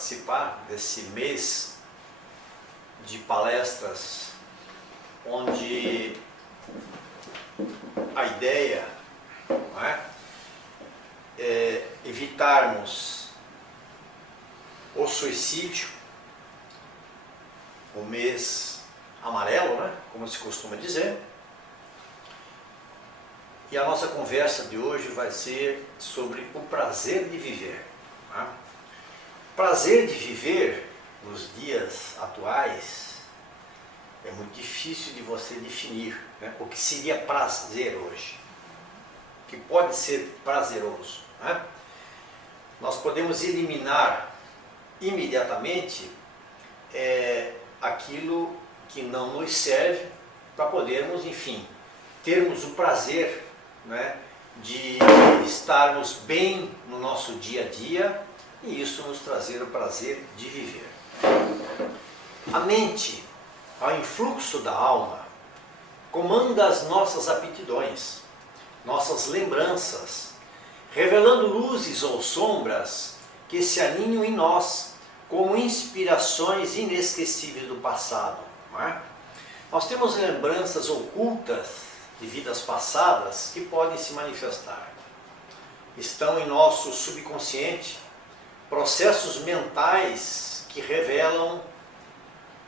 participar desse mês de palestras, onde a ideia, não é evitarmos o suicídio, o mês amarelo, né, como se costuma dizer. E a nossa conversa de hoje vai ser sobre o prazer de viver. Né? Prazer de viver nos dias atuais é muito difícil de você definir, né? O que seria prazer hoje, o que pode ser prazeroso. Né? Nós podemos eliminar imediatamente aquilo que não nos serve para podermos, enfim, termos o prazer, né, de estarmos bem no nosso dia a dia e isso nos trazer o prazer de viver. A mente, ao influxo da alma, comanda as nossas aptidões, nossas lembranças, revelando luzes ou sombras que se aninham em nós como inspirações inesquecíveis do passado. Não é? Nós temos lembranças ocultas de vidas passadas que podem se manifestar. Estão em nosso subconsciente processos mentais que revelam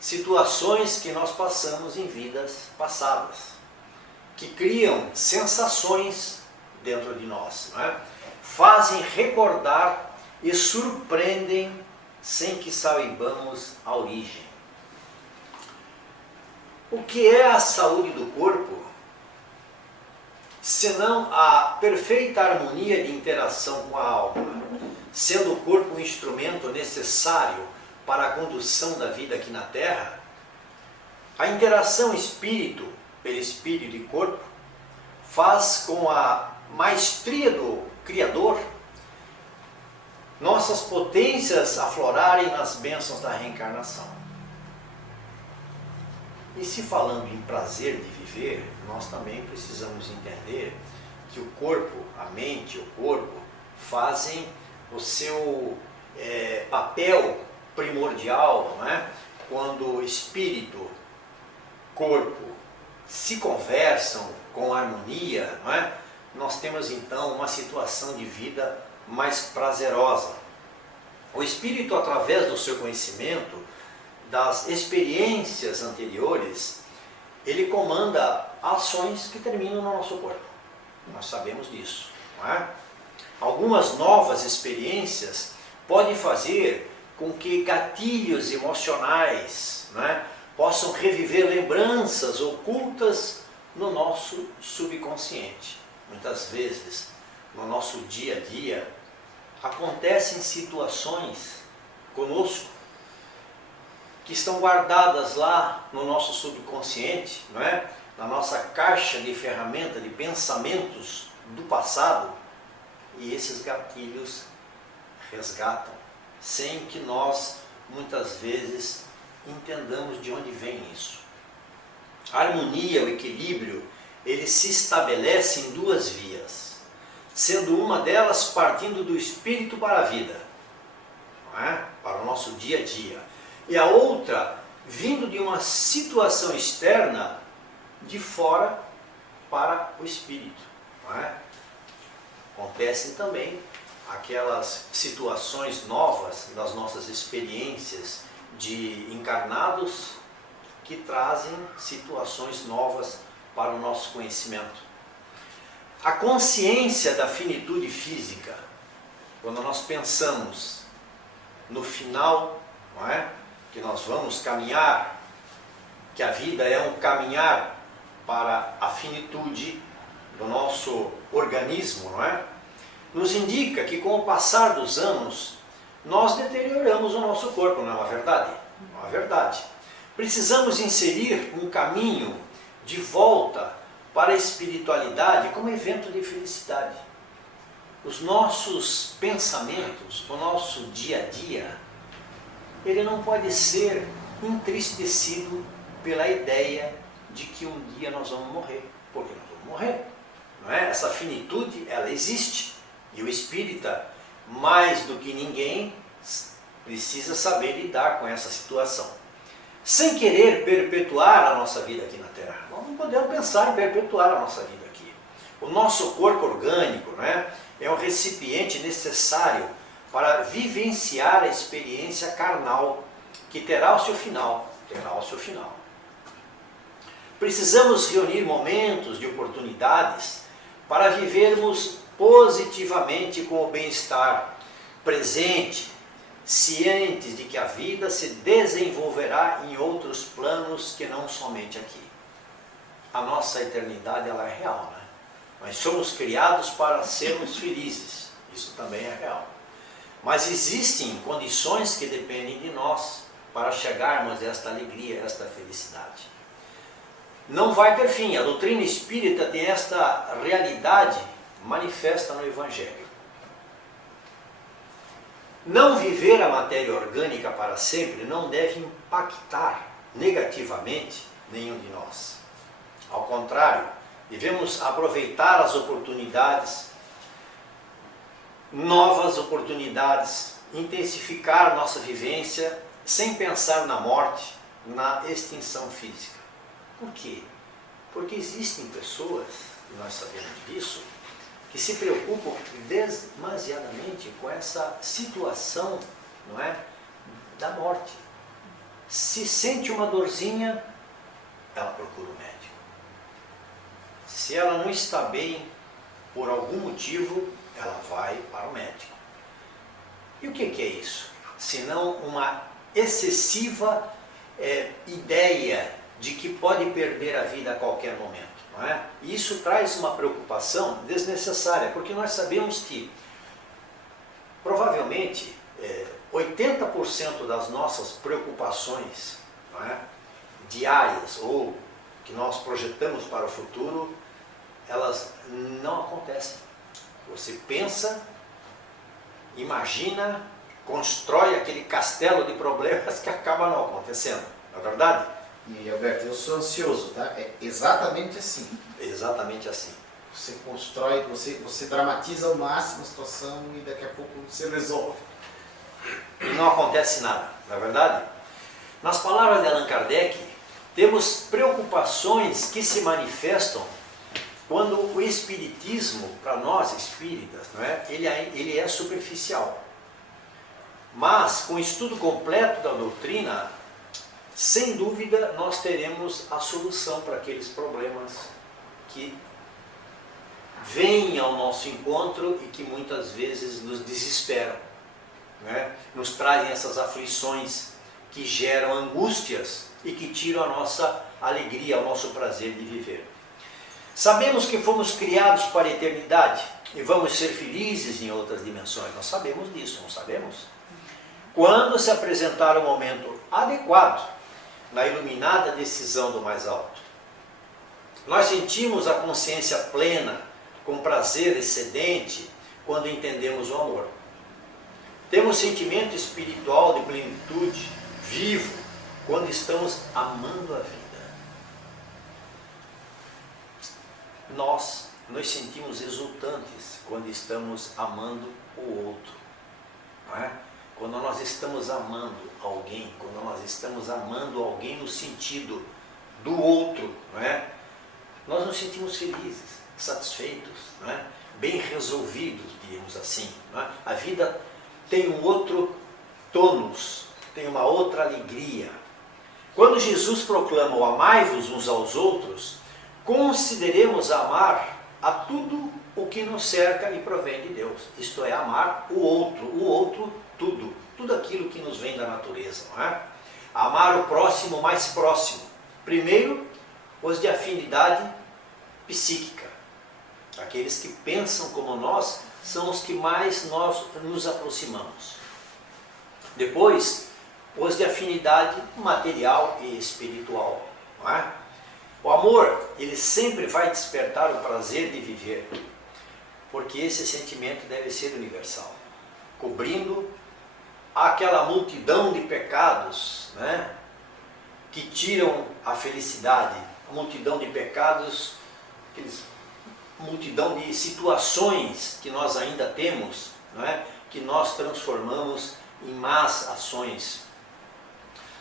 situações que nós passamos em vidas passadas, que criam sensações dentro de nós, não é? Fazem recordar e surpreendem sem que saibamos a origem. O que é a saúde do corpo, senão a perfeita harmonia de interação com a alma, sendo o corpo um instrumento necessário para a condução da vida aqui na Terra? A interação espírito, perispírito e corpo, faz com a maestria do Criador nossas potências aflorarem nas bênçãos da reencarnação. E se falando em prazer de viver, nós também precisamos entender que o corpo, a mente, o corpo, fazem o seu papel primordial, não é? Quando espírito, corpo se conversam com harmonia, não é? Nós temos então uma situação de vida mais prazerosa. O espírito, através do seu conhecimento, das experiências anteriores, ele comanda ações que terminam no nosso corpo. Nós sabemos disso, não é? Algumas novas experiências podem fazer com que gatilhos emocionais, não é, possam reviver lembranças ocultas no nosso subconsciente. Muitas vezes, no nosso dia a dia, acontecem situações conosco que estão guardadas lá no nosso subconsciente, não é? Na nossa caixa de ferramenta de pensamentos do passado, e esses gatilhos resgatam, sem que nós, muitas vezes, entendamos de onde vem isso. A harmonia, o equilíbrio, ele se estabelece em duas vias, sendo uma delas partindo do espírito para a vida, não é? Para o nosso dia a dia, e a outra vindo de uma situação externa de fora para o espírito, não é? Acontecem também aquelas situações novas das nossas experiências de encarnados que trazem situações novas para o nosso conhecimento. A consciência da finitude física, quando nós pensamos no final, não é? Que nós vamos caminhar, que a vida é um caminhar para a finitude do nosso organismo, não é? Nos indica que com o passar dos anos, nós deterioramos o nosso corpo, não é uma verdade? Não é uma verdade. Precisamos inserir um caminho de volta para a espiritualidade como evento de felicidade. Os nossos pensamentos, o nosso dia a dia, ele não pode ser entristecido pela ideia de que um dia nós vamos morrer, porque nós vamos morrer, não é? Essa finitude, ela existe, e o espírita, mais do que ninguém, precisa saber lidar com essa situação, sem querer perpetuar a nossa vida aqui na Terra. Nós não podemos pensar em perpetuar a nossa vida aqui. O nosso corpo orgânico, né, é um recipiente necessário para vivenciar a experiência carnal, que terá o seu final. Precisamos reunir momentos de oportunidades para vivermos positivamente com o bem-estar presente, cientes de que a vida se desenvolverá em outros planos que não somente aqui. A nossa eternidade, ela é real, né? Nós somos criados para sermos felizes, isso também é real. Mas existem condições que dependem de nós para chegarmos a esta alegria, a esta felicidade. Não vai ter fim. A doutrina espírita tem esta realidade manifesta no Evangelho. Não viver a matéria orgânica para sempre não deve impactar negativamente nenhum de nós. Ao contrário, devemos aproveitar as oportunidades, novas oportunidades, intensificar nossa vivência sem pensar na morte, na extinção física. Por quê? Porque existem pessoas, e nós sabemos disso, que se preocupam demasiadamente com essa situação, não é, da morte. Se sente uma dorzinha, ela procura o médico. Se ela não está bem, por algum motivo, ela vai para o médico. E o que é isso? Senão uma excessiva ideia de que pode perder a vida a qualquer momento. Não é? E isso traz uma preocupação desnecessária, porque nós sabemos que provavelmente 80% das nossas preocupações, não é, diárias ou que nós projetamos para o futuro, elas não acontecem. Você pensa, imagina, constrói aquele castelo de problemas que acaba não acontecendo, não é verdade? E Alberto, eu sou ansioso, tá? É exatamente assim. Exatamente assim. Você constrói, você dramatiza ao máximo a situação e daqui a pouco você resolve. E não acontece nada, não é verdade? Nas palavras de Allan Kardec, temos preocupações que se manifestam quando o espiritismo, para nós espíritas, não é? Ele é superficial. Mas, com o estudo completo da doutrina, sem dúvida, nós teremos a solução para aqueles problemas que vêm ao nosso encontro e que muitas vezes nos desesperam, né? Nos trazem essas aflições que geram angústias e que tiram a nossa alegria, o nosso prazer de viver. Sabemos que fomos criados para a eternidade e vamos ser felizes em outras dimensões. Nós sabemos disso, não sabemos? Quando se apresentar o momento adequado, na iluminada decisão do mais alto, nós sentimos a consciência plena, com prazer excedente, quando entendemos o amor. Temos sentimento espiritual de plenitude, vivo, quando estamos amando a vida. Nós nos sentimos exultantes quando estamos amando o outro, não é? Quando nós estamos amando alguém, quando nós estamos amando alguém no sentido do outro, não é? Nós nos sentimos felizes, satisfeitos, não é? Bem resolvidos, diríamos assim. Não é? A vida tem um outro tônus, tem uma outra alegria. Quando Jesus proclama o amai-vos uns aos outros, consideremos amar a tudo o que nos cerca e provém de Deus. Isto é, amar o outro tudo aquilo que nos vem da natureza, não é? Amar o próximo mais próximo. Primeiro, os de afinidade psíquica. Aqueles que pensam como nós são os que mais nós nos aproximamos. Depois, os de afinidade material e espiritual, não é? O amor, ele sempre vai despertar o prazer de viver, porque esse sentimento deve ser universal, cobrindo aquela multidão de pecados, né, que tiram a felicidade, a multidão de pecados, multidão de situações que nós ainda temos, não é, que nós transformamos em más ações.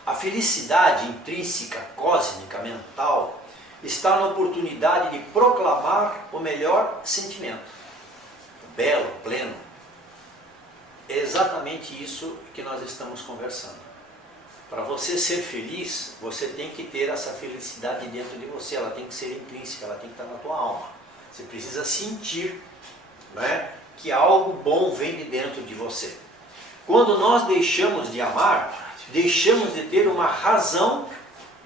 A felicidade intrínseca, cósmica, mental, está na oportunidade de proclamar o melhor sentimento, o belo, pleno. É exatamente isso que nós estamos conversando. Para você ser feliz, você tem que ter essa felicidade dentro de você, ela tem que ser intrínseca, ela tem que estar na tua alma. Você precisa sentir, né, que algo bom vem de dentro de você. Quando nós deixamos de amar, deixamos de ter uma razão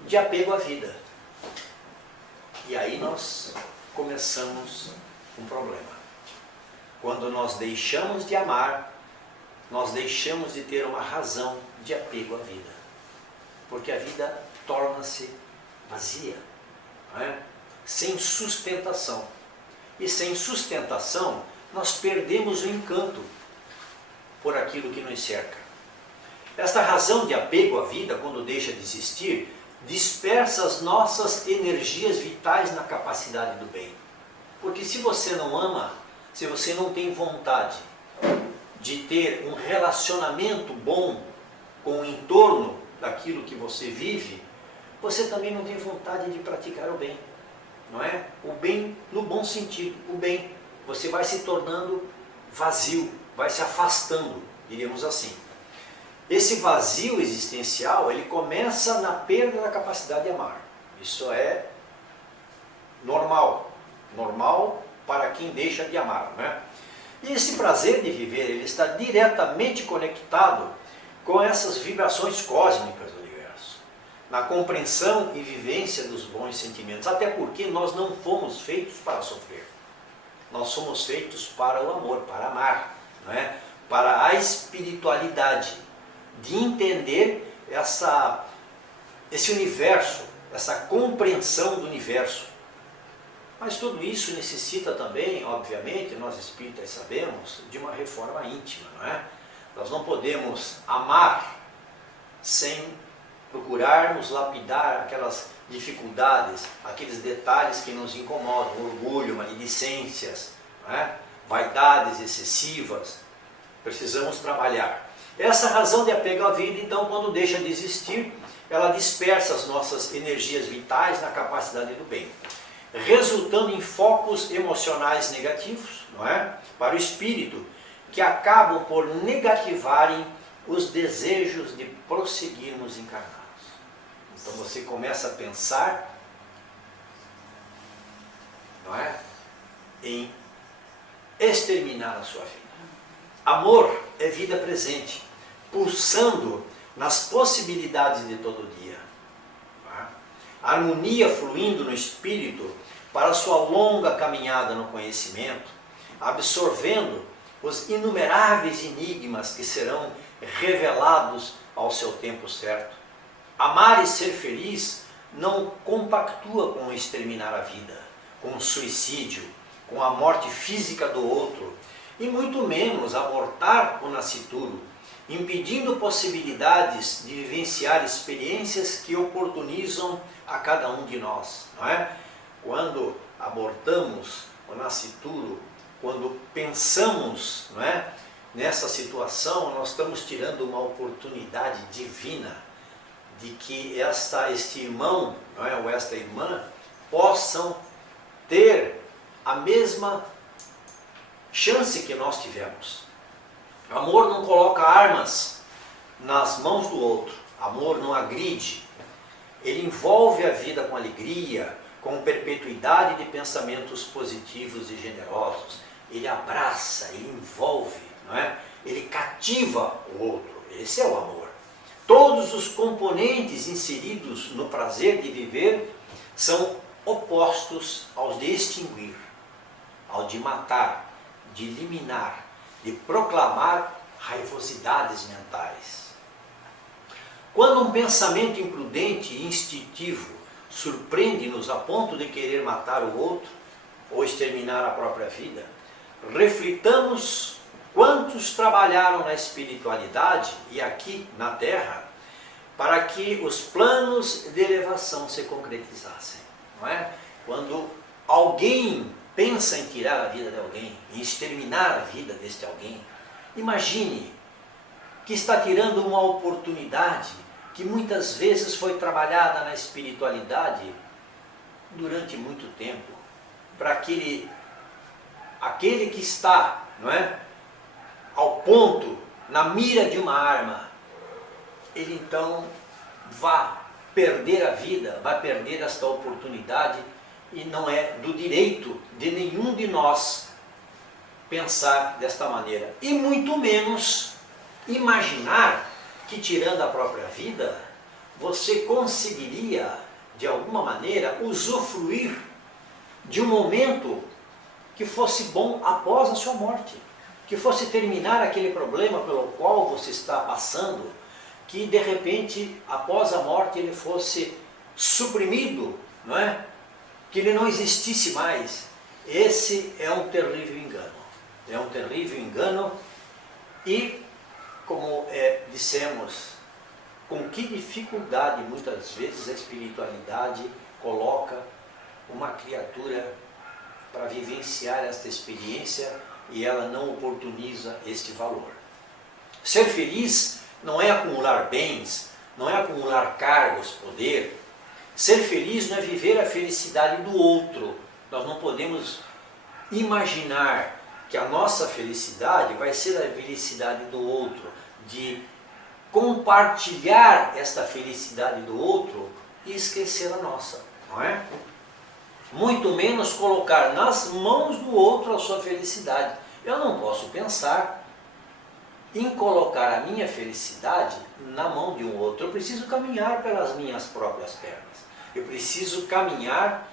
de apego à vida. E aí nós começamos um problema. Quando nós deixamos de amar, nós deixamos de ter uma razão de apego à vida. Porque a vida torna-se vazia, não é? Sem sustentação. E sem sustentação, nós perdemos o encanto por aquilo que nos cerca. Esta razão de apego à vida, quando deixa de existir, dispersa as nossas energias vitais na capacidade do bem. Porque se você não ama, se você não tem vontade de ter um relacionamento bom com o entorno daquilo que você vive, você também não tem vontade de praticar o bem. Não é? O bem no bom sentido, o bem. Você vai se tornando vazio, vai se afastando, diríamos assim. Esse vazio existencial, ele começa na perda da capacidade de amar. Isso é normal. Normal para quem deixa de amar, né? E esse prazer de viver, ele está diretamente conectado com essas vibrações cósmicas do universo, na compreensão e vivência dos bons sentimentos, até porque nós não fomos feitos para sofrer. Nós somos feitos para o amor, para amar, não é? Para a espiritualidade, de entender esse universo, essa compreensão do universo. Mas tudo isso necessita também, obviamente, nós espíritas sabemos, de uma reforma íntima, não é? Nós não podemos amar sem procurarmos lapidar aquelas dificuldades, aqueles detalhes que nos incomodam, orgulho, maledicências, não é? Vaidades excessivas. Precisamos trabalhar. Essa razão de apego à vida, então, quando deixa de existir, ela dispersa as nossas energias vitais na capacidade do bem, resultando em focos emocionais negativos, não é? Para o espírito, que acabam por negativarem os desejos de prosseguirmos encarnados. Então você começa a pensar, não é? Em exterminar a sua vida. Amor é vida presente, pulsando nas possibilidades de todo dia. A harmonia fluindo no espírito para a sua longa caminhada no conhecimento, absorvendo os inumeráveis enigmas que serão revelados ao seu tempo certo. Amar e ser feliz não compactua com exterminar a vida, com o suicídio, com a morte física do outro, e muito menos abortar o nascituro, impedindo possibilidades de vivenciar experiências que oportunizam a cada um de nós, não é? Quando abortamos o nascituro, quando pensamos, não é, nessa situação, nós estamos tirando uma oportunidade divina de que este irmão, não é, ou esta irmã, possam ter a mesma chance que nós tivemos. Amor não coloca armas nas mãos do outro. Amor não agride. Ele envolve a vida com alegria, com perpetuidade de pensamentos positivos e generosos. Ele abraça, ele envolve, não é? Ele cativa o outro. Esse é o amor. Todos os componentes inseridos no prazer de viver são opostos aos de extinguir, ao de matar, de eliminar, de proclamar raivosidades mentais. Quando um pensamento imprudente e instintivo surpreende-nos a ponto de querer matar o outro ou exterminar a própria vida, reflitamos quantos trabalharam na espiritualidade e aqui na Terra para que os planos de elevação se concretizassem, não é? Quando alguém pensa em tirar a vida de alguém, em exterminar a vida deste alguém, imagine que está tirando uma oportunidade que muitas vezes foi trabalhada na espiritualidade durante muito tempo, para aquele que está, não é, ao ponto, na mira de uma arma, ele então vai perder a vida, vai perder esta oportunidade, e não é do direito de nenhum de nós pensar desta maneira, e muito menos imaginar que, tirando a própria vida, você conseguiria, de alguma maneira, usufruir de um momento que fosse bom após a sua morte, que fosse terminar aquele problema pelo qual você está passando, que de repente, após a morte, ele fosse suprimido, não é? Que ele não existisse mais. Esse é um terrível engano. É um terrível engano e, como dissemos, com que dificuldade muitas vezes a espiritualidade coloca uma criatura para vivenciar esta experiência e ela não oportuniza este valor. Ser feliz não é acumular bens, não é acumular cargos, poder. Ser feliz não é viver a felicidade do outro. Nós não podemos imaginar que a nossa felicidade vai ser a felicidade do outro, de compartilhar esta felicidade do outro e esquecer a nossa, não é? Muito menos colocar nas mãos do outro a sua felicidade. Eu não posso pensar em colocar a minha felicidade na mão de um outro. Eu preciso caminhar pelas minhas próprias pernas. Eu preciso caminhar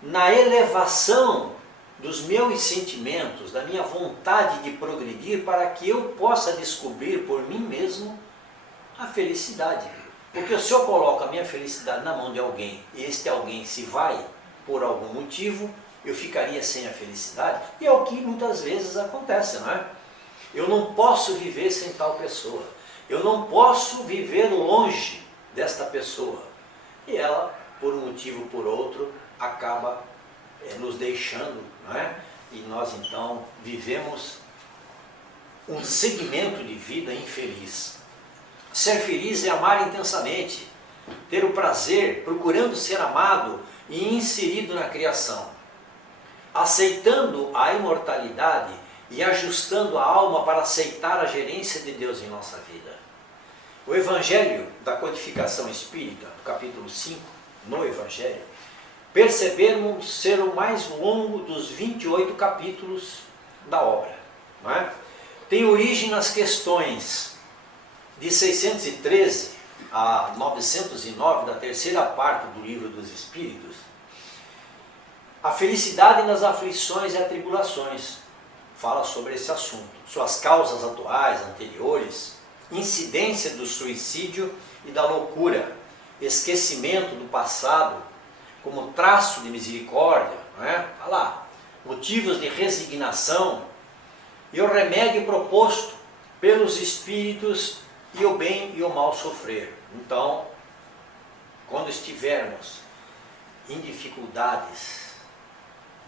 na elevação dos meus sentimentos, da minha vontade de progredir, para que eu possa descobrir por mim mesmo a felicidade. Porque se eu coloco a minha felicidade na mão de alguém e este alguém se vai por algum motivo, eu ficaria sem a felicidade. E é o que muitas vezes acontece, não é? Eu não posso viver sem tal pessoa. Eu não posso viver longe desta pessoa. E ela, por um motivo ou por outro, acaba nos deixando, não é? E nós então vivemos um segmento de vida infeliz. Ser feliz é amar intensamente, ter o prazer, procurando ser amado e inserido na criação, aceitando a imortalidade e ajustando a alma para aceitar a gerência de Deus em nossa vida. O Evangelho da Codificação Espírita, capítulo 5, no Evangelho, percebemos ser o mais longo dos 28 capítulos da obra, não é? Tem origem nas questões de 613 a 909 da terceira parte do Livro dos Espíritos. A felicidade nas aflições e atribulações fala sobre esse assunto, suas causas atuais, anteriores, incidência do suicídio e da loucura, esquecimento do passado como traço de misericórdia, não é? Olha lá, motivos de resignação e o remédio proposto pelos espíritos e o bem e o mal sofrer. Então, quando estivermos em dificuldades,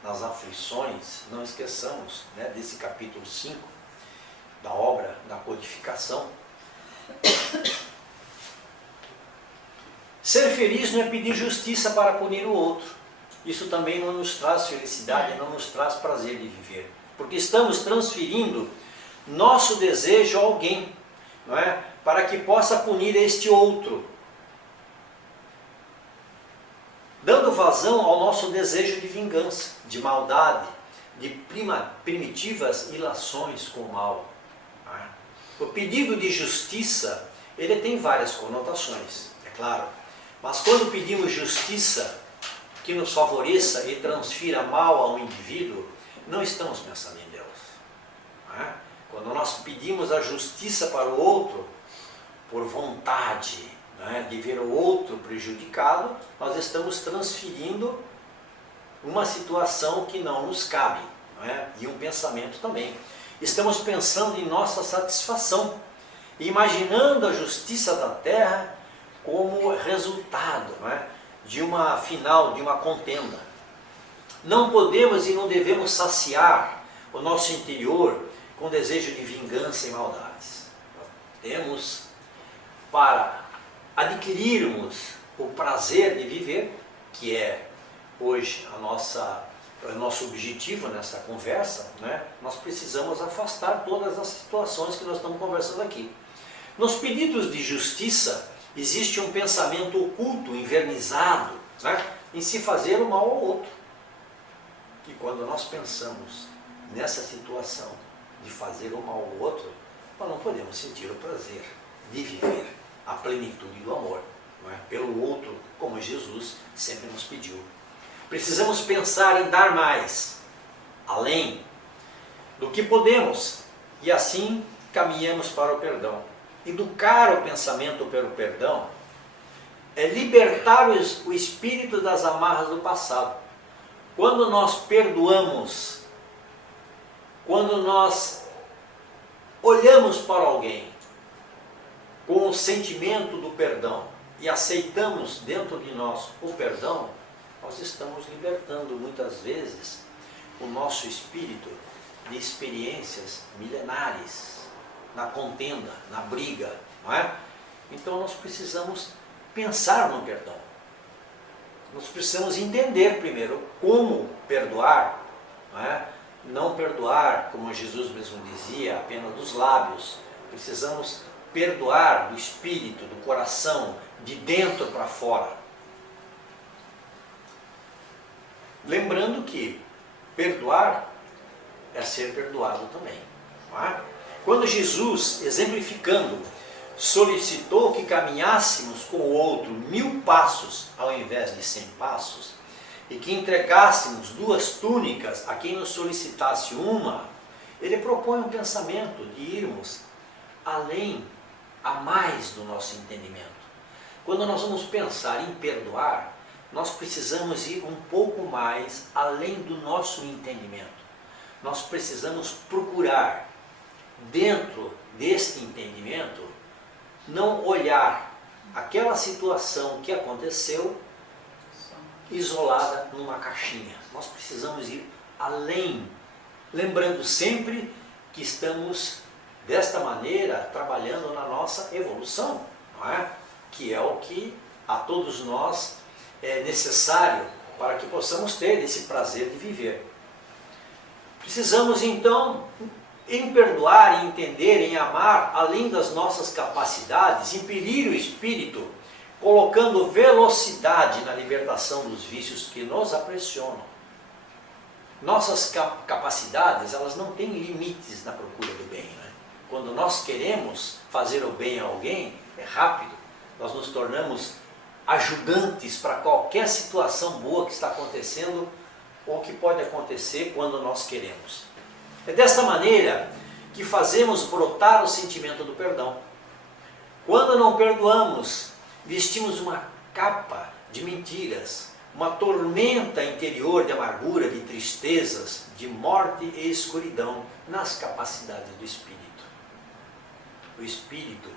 nas aflições, não esqueçamos, né, desse capítulo 5 da obra da codificação. Ser feliz não é pedir justiça para punir o outro. Isso também não nos traz felicidade, não nos traz prazer de viver. Porque estamos transferindo nosso desejo a alguém, não é? Para que possa punir este outro, dando vazão ao nosso desejo de vingança, de maldade, de primitivas ilações com o mal. Não é? O pedido de justiça, ele tem várias conotações, é claro. Mas quando pedimos justiça que nos favoreça e transfira mal ao indivíduo, não estamos pensando em Deus. Não é? Quando nós pedimos a justiça para o outro, por vontade, não é, de ver o outro prejudicado, nós estamos transferindo uma situação que não nos cabe, não é? E um pensamento também. Estamos pensando em nossa satisfação, imaginando a justiça da terra como resultado, não é, de uma final, de uma contenda. Não podemos e não devemos saciar o nosso interior com desejo de vingança e maldades. Temos para adquirirmos o prazer de viver, que é hoje o nosso objetivo nessa conversa, né? Nós precisamos afastar todas as situações que nós estamos conversando aqui. Nos pedidos de justiça existe um pensamento oculto, envernizado, né? Em se fazer o mal ao outro. E quando nós pensamos nessa situação de fazer o mal ao outro, nós não podemos sentir o prazer de viver a plenitude do amor, não é? Pelo outro, como Jesus sempre nos pediu. Precisamos pensar em dar mais, além do que podemos, e assim caminhamos para o perdão. Educar o pensamento pelo perdão é libertar o espírito das amarras do passado. Quando nós perdoamos, quando nós olhamos para alguém com o sentimento do perdão e aceitamos dentro de nós o perdão, nós estamos libertando muitas vezes o nosso espírito de experiências milenares, na contenda, na briga, não é? Então nós precisamos pensar no perdão. Nós precisamos entender primeiro como perdoar, não é? Não perdoar, como Jesus mesmo dizia, apenas dos lábios. Precisamos perdoar do espírito, do coração, de dentro para fora. Lembrando que perdoar é ser perdoado também, não é? Quando Jesus, exemplificando, solicitou que caminhássemos com o outro 1000 passos ao invés de 100 passos, e que entregássemos 2 túnicas a quem nos solicitasse uma, ele propõe um pensamento de irmos além, a mais do nosso entendimento. Quando nós vamos pensar em perdoar, nós precisamos ir um pouco mais além do nosso entendimento. Nós precisamos procurar, dentro deste entendimento, não olhar aquela situação que aconteceu isolada numa caixinha. Nós precisamos ir além, lembrando sempre que estamos, desta maneira, trabalhando na nossa evolução, não é? Que é o que a todos nós é necessário para que possamos ter esse prazer de viver. Precisamos então em perdoar, em entender, em amar, além das nossas capacidades, impelir o espírito, colocando velocidade na libertação dos vícios que nos aprisionam. Nossas capacidades, elas não têm limites na procura do bem, né? Quando nós queremos fazer o bem a alguém, é rápido, nós nos tornamos ajudantes para qualquer situação boa que está acontecendo ou que pode acontecer quando nós queremos. É desta maneira que fazemos brotar o sentimento do perdão. Quando não perdoamos, vestimos uma capa de mentiras, uma tormenta interior de amargura, de tristezas, de morte e escuridão nas capacidades do espírito. O espírito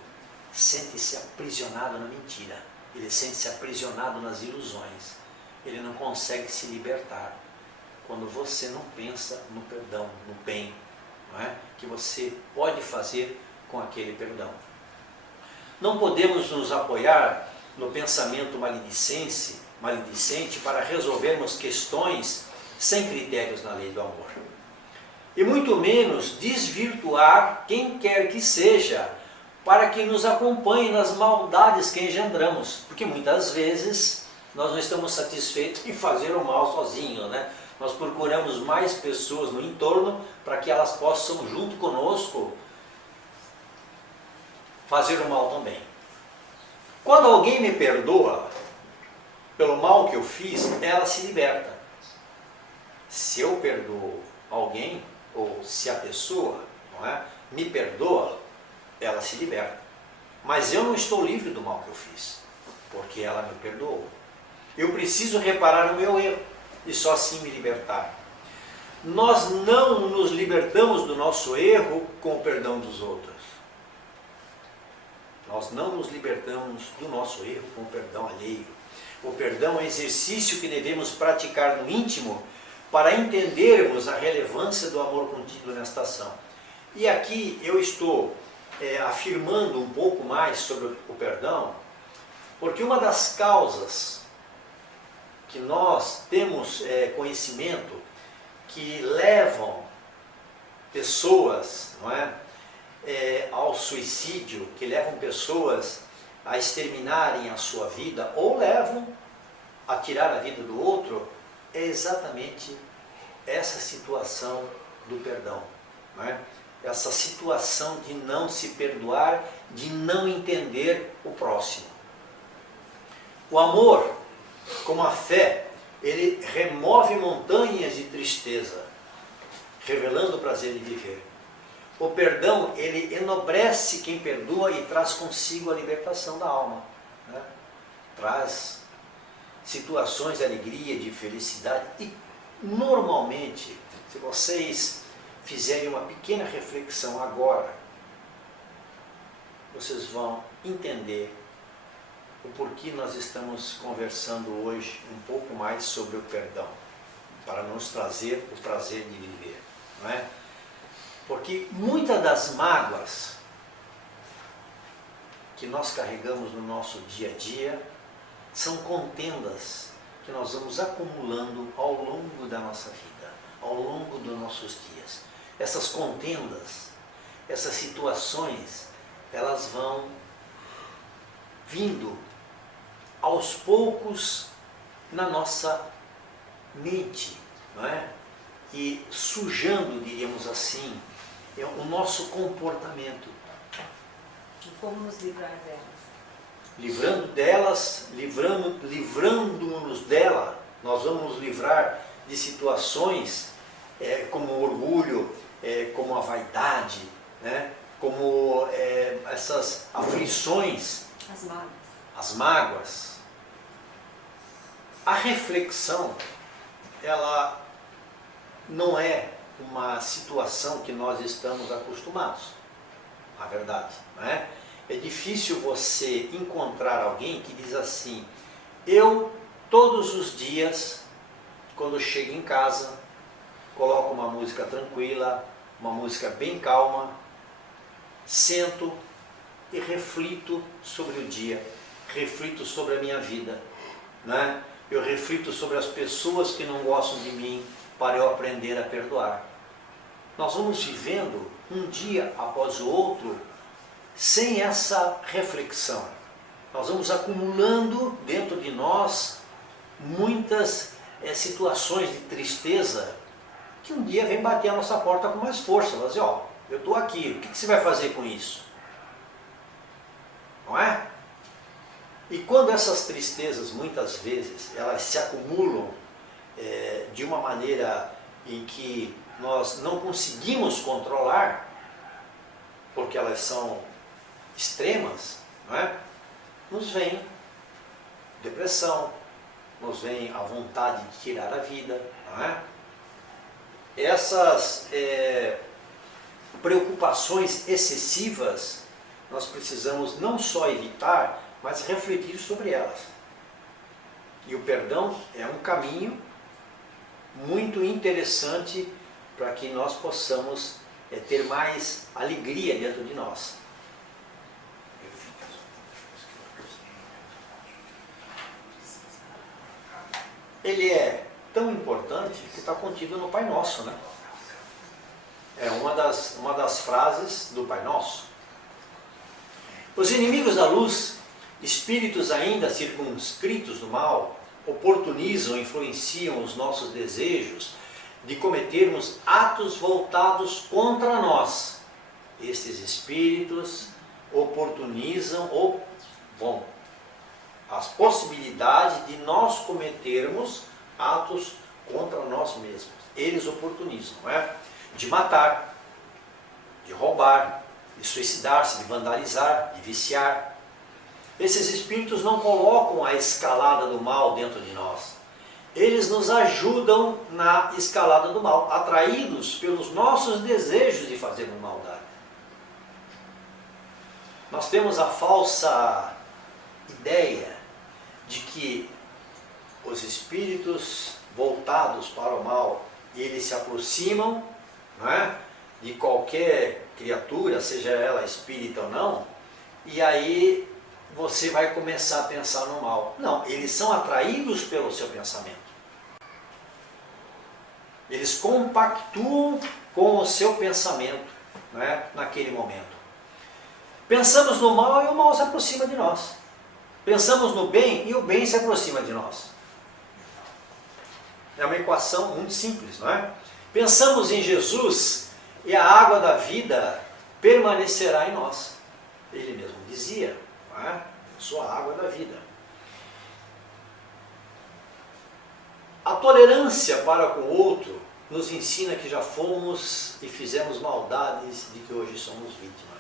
sente-se aprisionado na mentira, ele sente-se aprisionado nas ilusões, ele não consegue se libertar. Quando você não pensa no perdão, no bem, não é? Que você pode fazer com aquele perdão. Não podemos nos apoiar no pensamento maledicente para resolvermos questões sem critérios na lei do amor. E muito menos desvirtuar quem quer que seja para que nos acompanhe nas maldades que engendramos. Porque muitas vezes nós não estamos satisfeitos em fazer o mal sozinhos, né? Nós procuramos mais pessoas no entorno para que elas possam, junto conosco, fazer o mal também. Quando alguém me perdoa pelo mal que eu fiz, ela se liberta. Se eu perdoo alguém, ou se a pessoa, não é, me perdoa, ela se liberta. Mas eu não estou livre do mal que eu fiz, porque ela me perdoou. Eu preciso reparar o meu erro e só assim me libertar. Nós não nos libertamos do nosso erro com o perdão dos outros. Nós não nos libertamos do nosso erro com o perdão alheio. O perdão é um exercício que devemos praticar no íntimo para entendermos a relevância do amor contido nesta ação. E aqui eu estou afirmando um pouco mais sobre o perdão, porque uma das causas que nós temos conhecimento que levam pessoas, não é, ao suicídio, que levam pessoas a exterminarem a sua vida ou levam a tirar a vida do outro, é exatamente essa situação do perdão, não é? Essa situação de não se perdoar, de não entender o próximo. O amor, como a fé, ele remove montanhas de tristeza, revelando o prazer de viver. O perdão, ele enobrece quem perdoa e traz consigo a libertação da alma, né? Traz situações de alegria, de felicidade. E normalmente, se vocês fizerem uma pequena reflexão agora, vocês vão entender o porquê nós estamos conversando hoje um pouco mais sobre o perdão, para nos trazer o prazer de viver, não é? Porque muitas das mágoas que nós carregamos no nosso dia a dia são contendas que nós vamos acumulando ao longo da nossa vida, ao longo dos nossos dias. Essas contendas, essas situações, elas vão vindo aos poucos na nossa mente, não é? E sujando, diríamos assim, o nosso comportamento. E como nos livrar delas? Livrando-nos dela, nós vamos nos livrar de situações como o orgulho, como a vaidade, né? Como essas aflições, as mágoas. A reflexão, ela não é uma situação que nós estamos acostumados, na verdade, não é? É difícil você encontrar alguém que diz assim: eu todos os dias, quando chego em casa, coloco uma música tranquila, uma música bem calma, sento e reflito sobre o dia, reflito sobre a minha vida, né? Eu reflito sobre as pessoas que não gostam de mim, para eu aprender a perdoar. Nós vamos vivendo um dia após o outro sem essa reflexão. Nós vamos acumulando dentro de nós muitas situações de tristeza que um dia vem bater a nossa porta com mais força. Vai dizer, ó, eu estou aqui, o que você vai fazer com isso? Não é? E quando essas tristezas, muitas vezes, elas se acumulam de uma maneira em que nós não conseguimos controlar, porque elas são extremas, não é? Nos vem depressão, nos vem a vontade de tirar a vida, não é? Essas preocupações excessivas, nós precisamos não só evitar, mas refletir sobre elas. E o perdão é um caminho muito interessante para que nós possamos ter mais alegria dentro de nós. Ele é tão importante que está contido no Pai Nosso, né? É uma das frases do Pai Nosso. Os inimigos da luz, espíritos ainda circunscritos do mal, oportunizam e influenciam os nossos desejos de cometermos atos voltados contra nós. Estes espíritos oportunizam as possibilidades de nós cometermos atos contra nós mesmos. Eles oportunizam, não é? De matar, de roubar, de suicidar-se, de vandalizar, de viciar. Esses espíritos não colocam a escalada do mal dentro de nós. Eles nos ajudam na escalada do mal, atraídos pelos nossos desejos de fazer maldade. Nós temos a falsa ideia de que os espíritos voltados para o mal, eles se aproximam, não é? de qualquer criatura, seja ela espírita ou não, e aí você vai começar a pensar no mal. Não, eles são atraídos pelo seu pensamento. Eles compactuam com o seu pensamento, né, naquele momento. Pensamos no mal e o mal se aproxima de nós. Pensamos no bem e o bem se aproxima de nós. É uma equação muito simples, não é? Pensamos em Jesus e a água da vida permanecerá em nós. Ele mesmo dizia, não é? Eu sou a água da vida. A tolerância para com o outro nos ensina que já fomos e fizemos maldades de que hoje somos vítimas.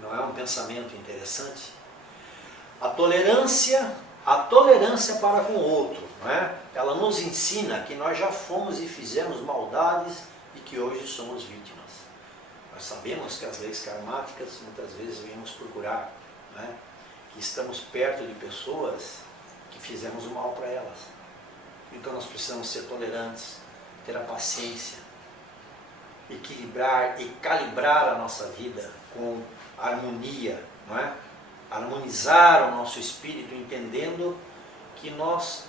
Não é um pensamento interessante? A tolerância para com o outro, não é? Ela nos ensina que nós já fomos e fizemos maldades de que hoje somos vítimas. Nós sabemos que as leis karmáticas muitas vezes viemos procurar, não é? Que estamos perto de pessoas que fizemos o mal para elas. Então nós precisamos ser tolerantes, ter a paciência, equilibrar e calibrar a nossa vida com harmonia, não é? Harmonizar o nosso espírito, entendendo que nós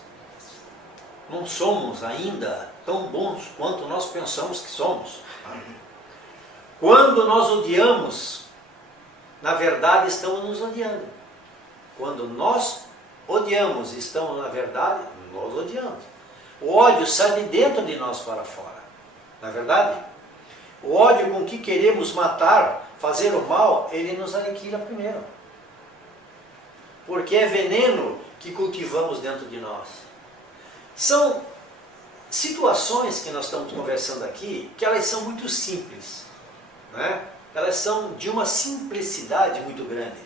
não somos ainda tão bons quanto nós pensamos que somos. Quando nós odiamos, na verdade estamos nos odiando. Quando nós odiamos, estamos na verdade nos odiando. O ódio sai de dentro de nós para fora. Não é verdade? O ódio com que queremos matar, fazer o mal, ele nos aniquila primeiro. Porque é veneno que cultivamos dentro de nós. São situações que nós estamos conversando aqui, que elas são muito simples, né? Elas são de uma simplicidade muito grande.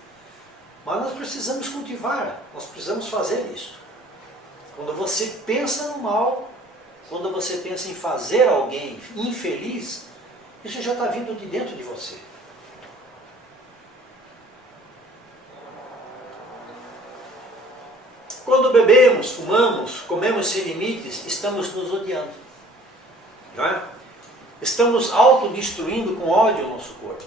Mas nós precisamos cultivar, nós precisamos fazer isso. Quando você pensa no mal, quando você pensa em fazer alguém infeliz, isso já está vindo de dentro de você. Quando bebemos, fumamos, comemos sem limites, estamos nos odiando. Não é? Estamos autodestruindo com ódio o nosso corpo.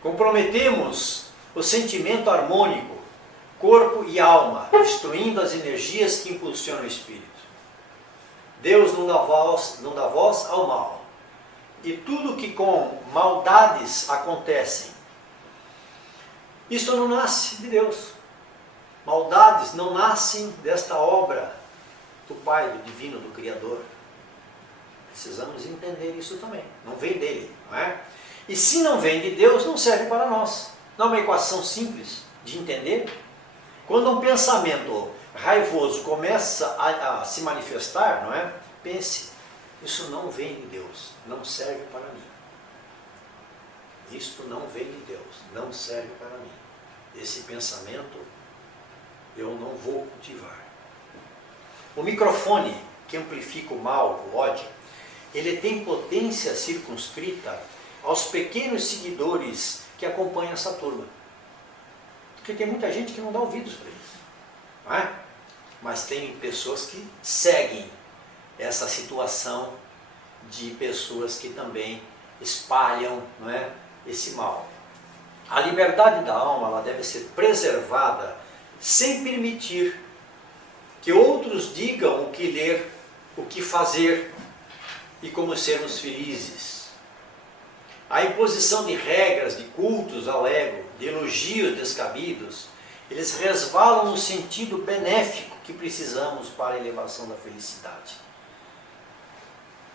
Comprometemos o sentimento harmônico, corpo e alma, destruindo as energias que impulsionam o espírito. Deus não dá voz ao mal. E tudo que com maldades acontecem, isso não nasce de Deus. Maldades não nascem desta obra do Pai, do Divino, do Criador. Precisamos entender isso também. Não vem dele, não é? E se não vem de Deus, não serve para nós. Não é uma equação simples de entender? Quando um pensamento raivoso começa a se manifestar, não é? Pense, isso não vem de Deus, não serve para mim. Isto não vem de Deus, não serve para mim. Esse pensamento eu não vou cultivar. O microfone que amplifica o mal, o ódio, ele tem potência circunscrita aos pequenos seguidores que acompanham essa turma. Porque tem muita gente que não dá ouvidos para isso, não é? Mas tem pessoas que seguem essa situação de pessoas que também espalham, não é, esse mal. A liberdade da alma, ela deve ser preservada sem permitir que outros digam o que ler, o que fazer e como sermos felizes. A imposição de regras, de cultos ao ego, de elogios descabidos, eles resvalam no sentido benéfico que precisamos para a elevação da felicidade.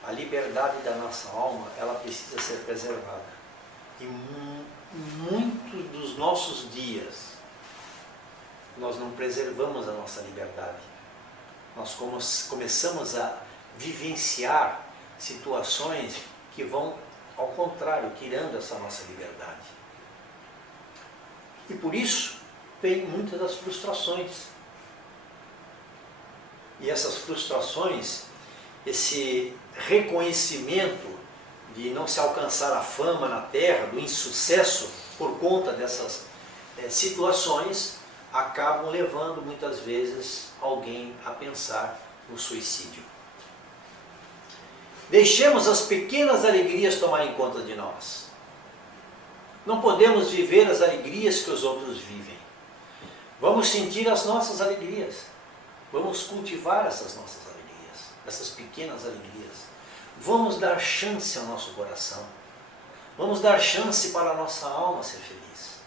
A liberdade da nossa alma, ela precisa ser preservada. E muitos dos nossos dias, nós não preservamos a nossa liberdade. Nós começamos a vivenciar situações que vão, ao contrário, tirando essa nossa liberdade. E por isso, vem muitas das frustrações. E essas frustrações, esse reconhecimento de não se alcançar a fama na terra, do insucesso por conta dessas situações, acabam levando muitas vezes alguém a pensar no suicídio. Deixemos as pequenas alegrias tomarem conta de nós. Não podemos viver as alegrias que os outros vivem. Vamos sentir as nossas alegrias. Vamos cultivar essas nossas alegrias, essas pequenas alegrias. Vamos dar chance ao nosso coração. Vamos dar chance para a nossa alma ser feliz.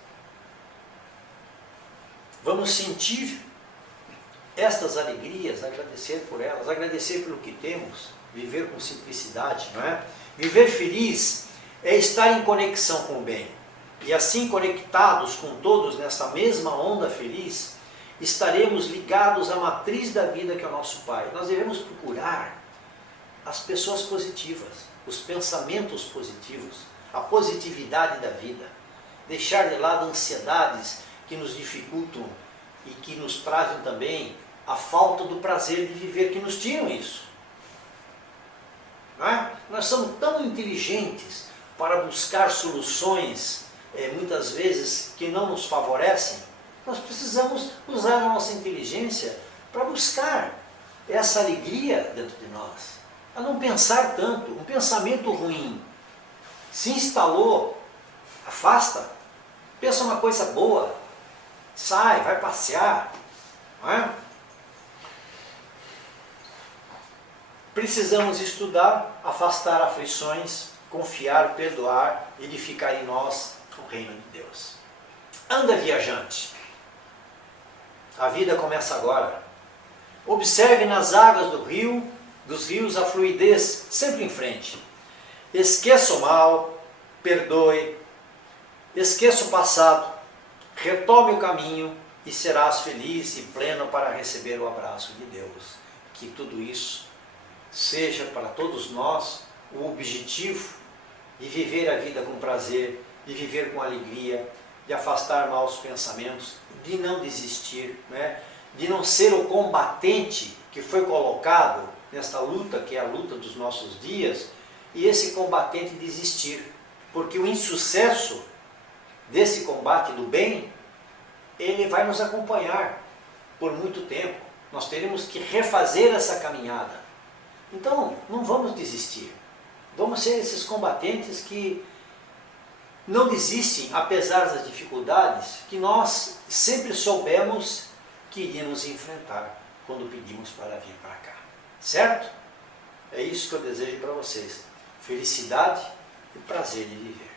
Vamos sentir estas alegrias, agradecer por elas, agradecer pelo que temos, viver com simplicidade, não é? Viver feliz é estar em conexão com o bem. E assim, conectados com todos nessa mesma onda feliz, estaremos ligados à matriz da vida que é o nosso Pai. Nós devemos procurar as pessoas positivas, os pensamentos positivos, a positividade da vida. Deixar de lado ansiedades que nos dificultam e que nos trazem também a falta do prazer de viver, que nos tiram isso. Não é? Nós somos tão inteligentes para buscar soluções, muitas vezes, que não nos favorecem. Nós precisamos usar a nossa inteligência para buscar essa alegria dentro de nós. A não pensar tanto. Um pensamento ruim se instalou, afasta. Pensa uma coisa boa, sai, vai passear. Não é? Precisamos estudar, afastar aflições, confiar, perdoar, edificar em nós o reino de Deus. Anda, viajante. A vida começa agora. Observe nas águas dos rios a fluidez, sempre em frente. Esqueça o mal, perdoe, esqueça o passado, retome o caminho e serás feliz e pleno para receber o abraço de Deus. Que tudo isso seja para todos nós o objetivo de viver a vida com prazer, de viver com alegria, de afastar maus pensamentos, de não desistir, né? De não ser o combatente que foi colocado nesta luta, que é a luta dos nossos dias, e esse combatente desistir. Porque o insucesso desse combate do bem, ele vai nos acompanhar por muito tempo. Nós teremos que refazer essa caminhada. Então, não vamos desistir. Vamos ser esses combatentes que não desistem, apesar das dificuldades, que nós sempre soubemos que iríamos enfrentar quando pedimos para vir para cá. Certo? É isso que eu desejo para vocês. Felicidade e prazer de viver.